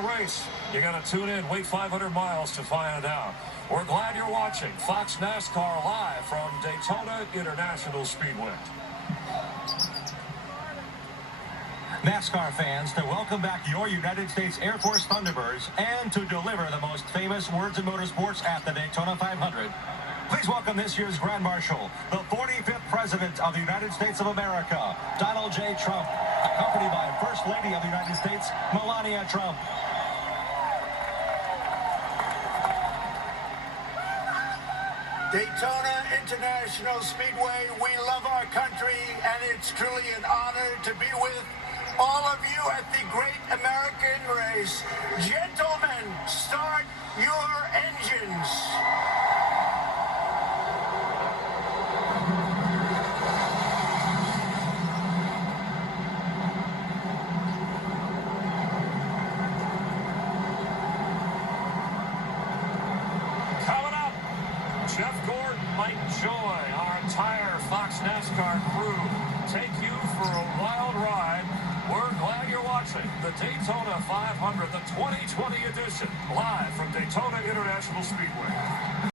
Race. You got to tune in, wait 500 miles to find out. We're glad you're watching Fox NASCAR live from Daytona International Speedway. NASCAR fans, to welcome back your United States Air Force Thunderbirds and to deliver the most famous words in motorsports at the Daytona 500. Please welcome this year's Grand Marshal, the 45th President of the United States of America, Donald J. Trump, accompanied by First Lady of the United States, Melania Trump. Daytona International Speedway, we love our country, and it's truly an honor to be with all of you at the great American race. Gentlemen, start your engines. Coming up, Jeff Gordon, Mike Joy, our entire Fox NASCAR crew take you for a wild ride. We're glad you're watching the Daytona 500, the 2020 edition, live from Daytona International Speedway.